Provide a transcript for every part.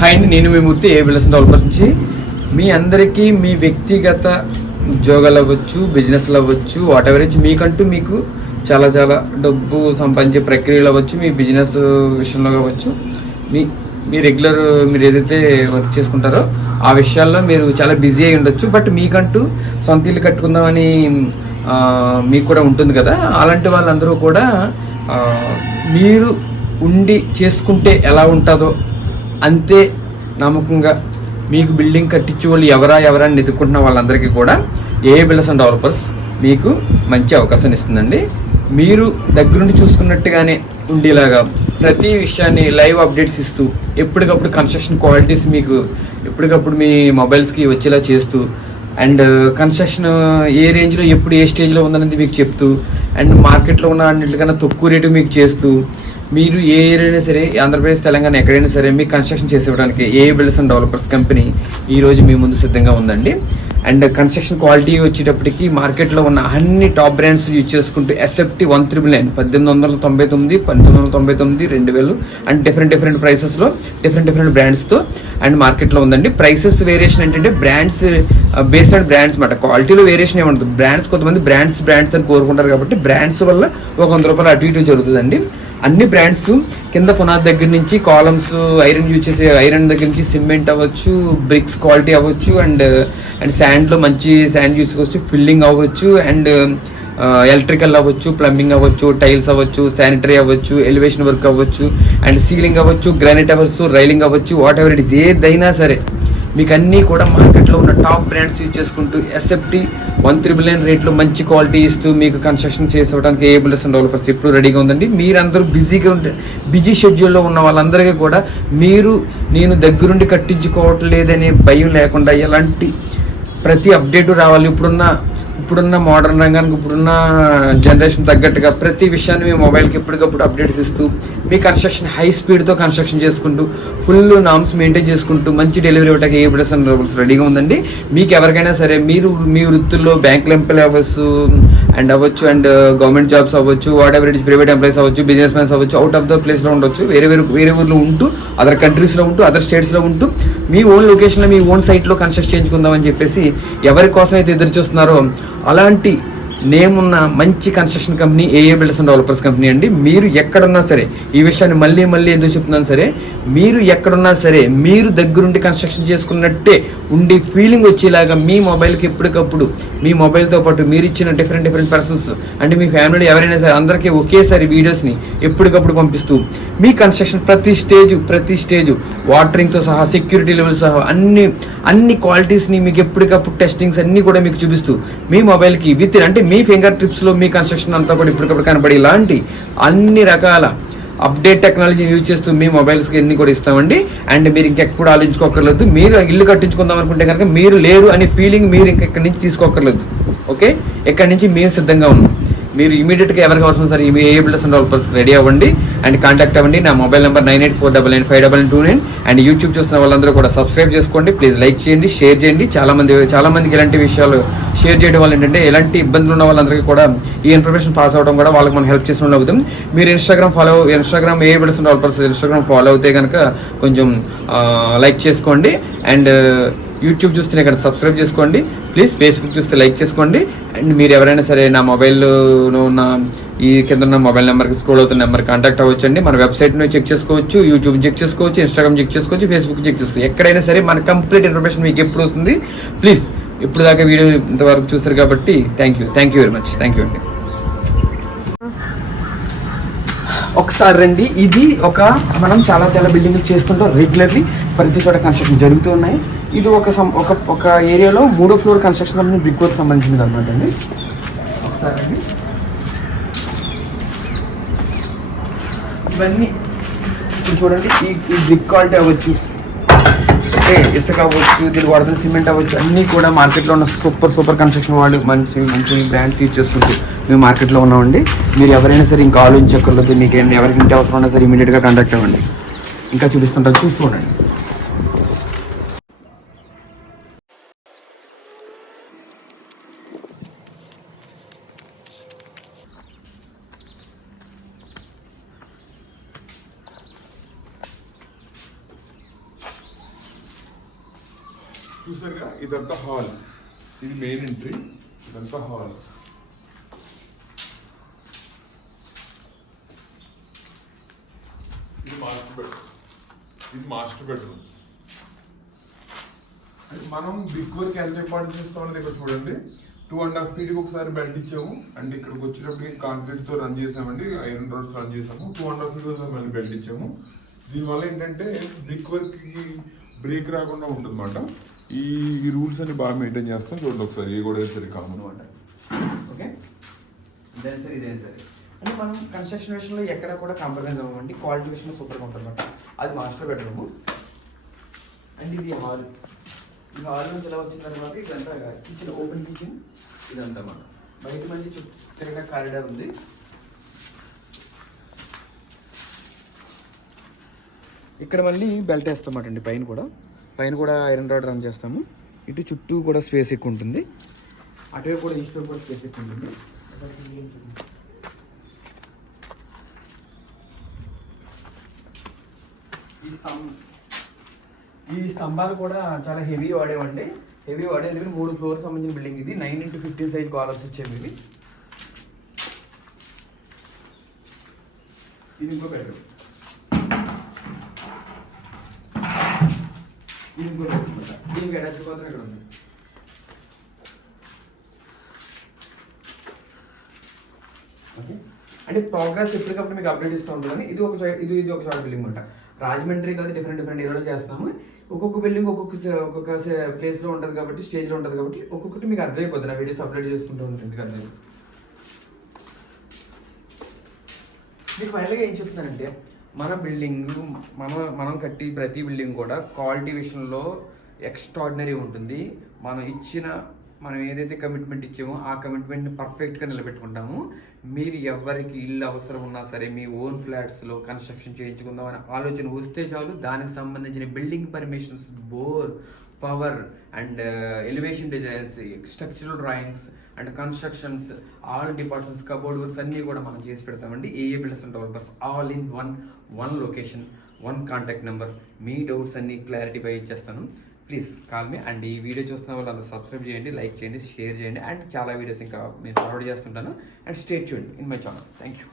Hi అండి, నేను మీ మూర్తి ఏ builders and developers నుంచి. మీ అందరికీ మీ వ్యక్తిగత ఉద్యోగాలు అవ్వచ్చు, బిజినెస్లు అవ్వచ్చు, వాట్ ఎవర్ ఇచ్ మీకంటూ మీకు చాలా చాలా డబ్బు సంపాదించే ప్రక్రియలు అవ్వచ్చు, మీ బిజినెస్ విషయంలో కావచ్చు, మీ రెగ్యులర్ మీరు ఏదైతే వర్క్ చేసుకుంటారో ఆ విషయాల్లో మీరు చాలా బిజీ అయి ఉండొచ్చు. బట్ మీకంటూ సొంత ఇల్లు కట్టుకుందామని మీకు కూడా ఉంటుంది కదా. అలాంటి వాళ్ళందరూ కూడా మీరు ఉండి చేసుకుంటే ఎలా ఉంటుందో అంతే నమ్మకంగా మీకు బిల్డింగ్ కట్టించే వాళ్ళు ఎవరా అని వెతుక్కుంటున్న వాళ్ళందరికీ కూడా ఏ బిల్డర్స్ అండ్ డెవలపర్స్ మీకు మంచి అవకాశాన్ని ఇస్తుందండి. మీరు దగ్గరుండి చూసుకున్నట్టుగానే ఉండేలాగా ప్రతి విషయాన్ని లైవ్ అప్డేట్స్ ఇస్తూ ఎప్పటికప్పుడు కన్స్ట్రక్షన్ క్వాలిటీస్ మీకు ఎప్పటికప్పుడు మీ మొబైల్స్కి వచ్చేలా చేస్తూ అండ్ కన్స్ట్రక్షన్ ఏ రేంజ్లో ఎప్పుడు ఏ స్టేజ్లో ఉందనేది మీకు చెప్తూ అండ్ మార్కెట్లో ఉన్న అన్నింటికన్నా తక్కువ రేటు మీకు చేస్తూ మీరు ఏ ఏరియా సరే ఆంధ్రప్రదేశ్ తెలంగాణ ఎక్కడైనా సరే మీకు కన్స్ట్రక్షన్ చేసేవడానికి ఏ బిల్డర్స్ అండ్ డెవలపర్స్ కంపెనీ ఈరోజు మీ ముందు సిద్ధంగా ఉందండి. అండ్ కన్స్ట్రక్షన్ క్వాలిటీ వచ్చేటప్పటికి మార్కెట్లో ఉన్న అన్ని టాప్ బ్రాండ్స్ యూజ్ చేసుకుంటూ SFT 1999 1899 1999 2000 అండ్ డిఫరెంట్ ప్రైసెస్లో డిఫరెంట్ బ్రాండ్స్తో అండ్ మార్కెట్లో ఉందండి. ప్రైసెస్ వేరియేషన్ ఏంటంటే బ్రాండ్స్ బేస్డ్ ఆన్ బ్రాండ్స్ మాట, క్వాలిటీలో వేరియేషన్ ఏముంటుంది. బ్రాండ్స్ కొంతమంది బ్రాండ్స్ అని కోరుకుంటారు కాబట్టి బ్రాండ్స్ వల్ల ఒక ₹100 అటు ఇటు జరుగుతుందండి. అన్ని బ్రాండ్స్ కింద పునాది దగ్గర నుంచి కాలమ్స్ ఐరన్ యూజ్ చేసే ఐరన్ దగ్గర నుంచి సిమెంట్ అవ్వచ్చు, బ్రిక్స్ క్వాలిటీ అవ్వచ్చు అండ్ శాండ్లో మంచి శాండ్ యూజ్ చేసుకోవచ్చు, ఫిల్లింగ్ అవ్వచ్చు అండ్ ఎలక్ట్రికల్ అవ్వచ్చు, ప్లంబింగ్ అవ్వచ్చు, టైల్స్ అవ్వచ్చు, శానిటరీ అవ్వచ్చు, ఎలివేషన్ వర్క్ అవ్వచ్చు అండ్ సీలింగ్ అవ్వచ్చు, గ్రానైట్ అవ్వచ్చు, రైలింగ్ అవ్వచ్చు, వాట్ ఎవర్ ఇట్ ఇస్ ఏదైనా సరే మీకు అన్నీ కూడా మార్కెట్లో ఉన్న టాప్ బ్రాండ్స్ యూజ్ చేసుకుంటూ SFT 199 రేట్లో మంచి క్వాలిటీ ఇస్తూ మీకు కన్స్ట్రక్షన్ చేసేవడానికి ఏ బిల్డర్స్ అండ్ డెవలపర్స్ ఎప్పుడు రెడీగా ఉందండి. మీరందరూ బిజీ షెడ్యూల్లో ఉన్న వాళ్ళందరికీ కూడా నేను దగ్గరుండి కట్టించుకోవట్లేదనే భయం లేకుండా ఎలాంటి ప్రతి అప్డేటు రావాలి. ఇప్పుడున్న మోడర్న్ రంగానికి ఇప్పుడున్న జనరేషన్ తగ్గట్టుగా ప్రతి విషయాన్ని మీ మొబైల్కి ఎప్పటికప్పుడు అప్డేట్స్ ఇస్తూ మీ కన్స్ట్రక్షన్ హై స్పీడ్తో కన్స్ట్రక్షన్ చేసుకుంటూ ఫుల్ నామ్స్ మెయింటైన్ చేసుకుంటూ మంచి డెలివరీ ఇవ్వడానికి ఏ బిల్డర్స్ అండ్ డెవలపర్స్ రెడీగా ఉందండి. మీకు ఎవరికైనా సరే మీరు మీ వృత్తుల్లో బ్యాంక్ ఎంప్లాయ్ అవ్వచ్చు అండ్ గవర్నమెంట్ జాబ్స్ అవ్వచ్చు, what ever it is private employees అవ్వచ్చు, బిజినెస్ మ్యాన్స్ అవ్వచ్చు, అవుట్ ఆఫ్ ద ప్లేస్లో ఉండొచ్చు, వేరే ఊర్లో ఉంటూ అదర్ కంట్రీస్లో ఉంటూ అదర్ స్టేట్స్లో ఉంటూ మీ ఓన్ లొకేషన్లో మీ ఓన్ సైట్లో కన్స్ట్రక్ట్ చేయించుకుందామని చెప్పేసి ఎవరి కోసం అయితే ఎదురు చూస్తున్నారో అలాంటి నేమ్ ఉన్న మంచి construction company A builders and developers company అండి. మీరు ఎక్కడున్నా సరే ఈ విషయాన్ని మళ్ళీ ఎందుకు చెప్తున్నాను సరే, మీరు ఎక్కడున్నా సరే మీరు దగ్గరుండి కన్స్ట్రక్షన్ చేసుకున్నట్టే ఉండి ఫీలింగ్ వచ్చేలాగా మీ మొబైల్కి ఎప్పటికప్పుడు మీ మొబైల్తో పాటు మీరు ఇచ్చిన డిఫరెంట్ పర్సన్స్ అంటే మీ ఫ్యామిలీలో ఎవరైనా సరే అందరికీ ఒకేసారి వీడియోస్ని ఎప్పటికప్పుడు పంపిస్తూ మీ కన్స్ట్రక్షన్ ప్రతి స్టేజు వాటరింగ్తో సహా సెక్యూరిటీ లెవెల్ సహా అన్ని క్వాలిటీస్ని మీకు ఎప్పటికప్పుడు టెస్టింగ్స్ అన్నీ కూడా మీకు చూపిస్తూ మీ మొబైల్కి అంటే మీ ఫింగర్ టిప్స్లో మీ కన్స్ట్రక్షన్ అంతా కూడా ఇప్పటికప్పుడు కనబడి ఇలాంటి అన్ని రకాల అప్డేట్ టెక్నాలజీ యూజ్ చేస్తూ మీ మొబైల్స్కి అన్ని కూడా ఇస్తామండి. అండ్ మీరు ఇంకెప్పుడు ఆలోచించుకోకర్లేదు. మీరు ఇల్లు కట్టించుకుందాం అనుకుంటే కనుక మీరు లేరు అనే ఫీలింగ్ మీరు ఇంకెక్కడి నుంచి తీసుకోకర్లేదు. ఓకే, ఎక్కడి నుంచి మేము సిద్ధంగా ఉన్నాం. మీరు ఇమీడియట్గా ఎవరికి అవసరం సరే ఏ బిల్డర్స్ అండ్ డెవలపర్స్కి రెడీ అవ్వండి అండ్ కాంటాక్ట్ అవ్వండి. నా మొబైల్ నెంబర్ 9849959929 అండ్ యూట్యూబ్ చూస్తున్న వాళ్ళందరూ కూడా సబ్స్క్రైబ్ చేసుకోండి. ప్లీజ్ లైక్ చేయండి, షేర్ చేయండి. చాలా మందికి ఇలాంటి విషయాలు షేర్ చేయడం వల్ల ఏంటంటే ఎలాంటి ఇబ్బందులు ఉన్న వాళ్ళందరికీ కూడా ఈ ఇన్ఫర్మేషన్ పాస్ అవ్వడం కూడా వాళ్ళకి మనం హెల్ప్ చేసిన అవుతాం. మీరు Instagram A builders and developers Instagram follow అవుతే కనుక కొంచెం లైక్ చేసుకోండి అండ్ యూట్యూబ్ చూస్తే ఇక్కడ సబ్స్క్రైబ్ చేసుకోండి. ప్లీజ్ ఫేస్బుక్ చూస్తే లైక్ చేసుకోండి. అండ్ మీరు ఎవరైనా సరే నా మొబైల్లో ఉన్న ఈ కింద ఉన్న మొబైల్ నెంబర్కి స్క్రోల్ అవుతున్న నెంబర్ కాంటాక్ట్ అవ్వచ్చండి. మన వెబ్సైట్ని చెక్ చేసుకోవచ్చు, యూట్యూబ్ చెక్ చేసుకోవచ్చు, ఇన్స్టాగ్రామ్ చెక్ చేసుకోవచ్చు, ఫేస్బుక్ చెక్ చేసుకోవచ్చు. ఎక్కడైనా సరే మన కంప్లీట్ ఇన్ఫర్మేషన్ మీకు ఎప్పుడు వస్తుంది. ప్లీజ్ ఇప్పుడు దాకా వీడియో ఇంతవరకు చూసారు కాబట్టి thank you very much. Thank you అండి. ఒకసారి రండి. ఇది మనం చాలా బిల్డింగ్లు చేస్తుంటాం రెగ్యులర్లీ, ప్రతి చోట కన్స్ట్రక్షన్ జరుగుతూ ఉన్నాయి. ఇది ఒక ఏరియాలో 3వ ఫ్లోర్ కన్స్ట్రక్షన్ సంబంధించి బ్రిక్ వర్క్ సంబంధించింది అనమాట అండి. ఒకసారి అండి ఇవన్నీ చూడండి. ఈ బ్రిక్ క్వాలిటీ అవ్వచ్చు, ఇసుక అవ్వచ్చు, దీని వాడుతున్న సిమెంట్ అవ్వచ్చు, అన్నీ కూడా మార్కెట్లో ఉన్న సూపర్ కన్స్ట్రక్షన్ వాళ్ళు మంచి బ్రాండ్స్ యూజ్ చేసుకుంటూ మేము మార్కెట్లో ఉన్నామండి. మీరు ఎవరైనా సరే ఇంకా ఆలోచించక్కర్లేదు. మీకు ఎవరికి ఇంటి అవసరం ఉన్నా సరే ఇమీడియట్గా కాంటాక్ట్ అవ్వండి. ఇంకా చూపిస్తుంటారు, చూస్తూ ఉండండి. చూసారుగా ఇదంతా హాల్, ఇది మెయిన్ ఎంట్రీ, ఇదంతా హాల్. ఇది మాస్టర్ బెడ్రూమ్. మనం బిగ్ వర్క్ ఎంత ఇంపార్టెన్స్ ఇస్తామని ఇక్కడ చూడండి. 2.5 feet ఒకసారి బెల్ట్ ఇచ్చాము, అండ్ ఇక్కడికి వచ్చినప్పటికి కాంక్రీట్ తో రన్ చేసామండి, ఐరన్ రోడ్స్ రన్ చేసాము. 2.5 feet ఒకసారి మళ్ళీ బెల్ట్ ఇచ్చాము. దీనివల్ల ఏంటంటే బ్రిక్ వర్క్ కి బ్రేక్ రాకుండా ఉంటుందన్నమాట. ఈ రూల్స్ అన్ని బాగా మెయింటైన్ చేస్తాం. చూడండి ఒకసారి, ఏ కూడా సరే కామన్ అనమాట. ఓకే, ఇదేం సరే ఇదేం సరే అంటే మనం కన్స్ట్రక్షన్ విషయంలో ఎక్కడ కూడా కాంప్రమైజ్ అవ్వమండి. క్వాలిటీ విషయంలో సూపర్గా ఉంటుంది అనమాట. అది మాస్టర్ బెడ్రూమ్ అండ్ ఇది హాల్. ఈ హాల్ నుంచి ఎలా వచ్చిన తర్వాత ఇదంతా కిచెన్, ఓపెన్ కిచెన్ ఇదంతా అన్నమాట. బయట మళ్ళీ చుట్టూ కారిడార్ ఉంది. ఇక్కడ మళ్ళీ బెల్ట్ వేస్తామాట అండి. పైన కూడా ఐరన్ రాడ్ రన్ చేస్తాము. ఇటు చుట్టూ కూడా స్పేస్ ఎక్కువ ఉంటుంది. అటువైపు కూడా ఈస్ట్ వైపు కూడా స్పేస్ ఎక్కువ ఉంటుంది. ఈ స్తంభాలు కూడా చాలా హెవీ వాడేవండి. ఎందుకంటే 3 floors సంబంధించిన బిల్డింగ్ ఇది. 9x15 సైజ్ కాలమ్స్ ఇచ్చేవి ఇవి. ఇది ఇంకో బెడ్రూమ్. దీనికి అటాచ్ మాత్రం ఇక్కడ ఉంది. ఓకే, అంటే ప్రోగ్రెస్ ఎప్పటికప్పుడు మీకు అప్డేట్ ఇస్తూ ఉంటుందని. ఇది ఒక సైడ్, ఇది ఒక సైడ్ బిల్డింగ్ అంట. రాజమండ్రి కాదు, డిఫరెంట్ ఏరియాలో చేస్తున్నాము. ఒక్కొక్క బిల్డింగ్ ఒక్కొక్క ప్లేస్లో ఉంటుంది కాబట్టి, స్టేజ్లో ఉంటుంది కాబట్టి ఒక్కొక్కటి మీకు అర్థమైపోతుంది. ఆ వీడియోస్ అప్లోడ్ చేసుకుంటూ ఉంటుంది, మీకు అర్థం. మీకు ఫైనల్గా ఏం చెప్తున్నానంటే, మన బిల్డింగ్ మనం కట్టి ప్రతి బిల్డింగ్ కూడా క్వాలిటీ విషయంలో ఎక్స్ట్రాడినరీ ఉంటుంది. మనం ఏదైతే కమిట్మెంట్ ఇచ్చామో ఆ కమిట్మెంట్ని పర్ఫెక్ట్గా నిలబెట్టుకుంటాము. మీరు ఎవరికి ఇల్లు అవసరం ఉన్నా సరే, మీ ఓన్ ఫ్లాట్స్లో కన్స్ట్రక్షన్ చేయించుకుందాం అనే ఆలోచన వస్తే చాలు, దానికి సంబంధించిన building permissions, bore, power and elevation designs, structural drawings and constructions, all departments, cupboard works అన్నీ కూడా మనం చేసి పెడతామండి. ఏఏ builders and developers, all in one location, 1 contact number. Me doubts అన్నీ క్లారిటీఫై ఇచ్చేస్తాను. Please call me. అండ్ ఈ వీడియో చూస్తున్న వాళ్ళు అందరూ సబ్స్క్రైబ్ చేయండి, లైక్ చేయండి, షేర్ చేయండి. అండ్ చాలా వీడియోస్ ఇంకా నేను ఫార్వర్డ్ చేస్తుంటాను. And stay tuned in my channel. Thank you.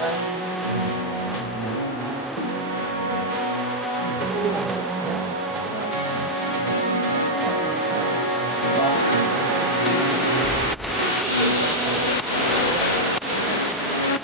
Thank you.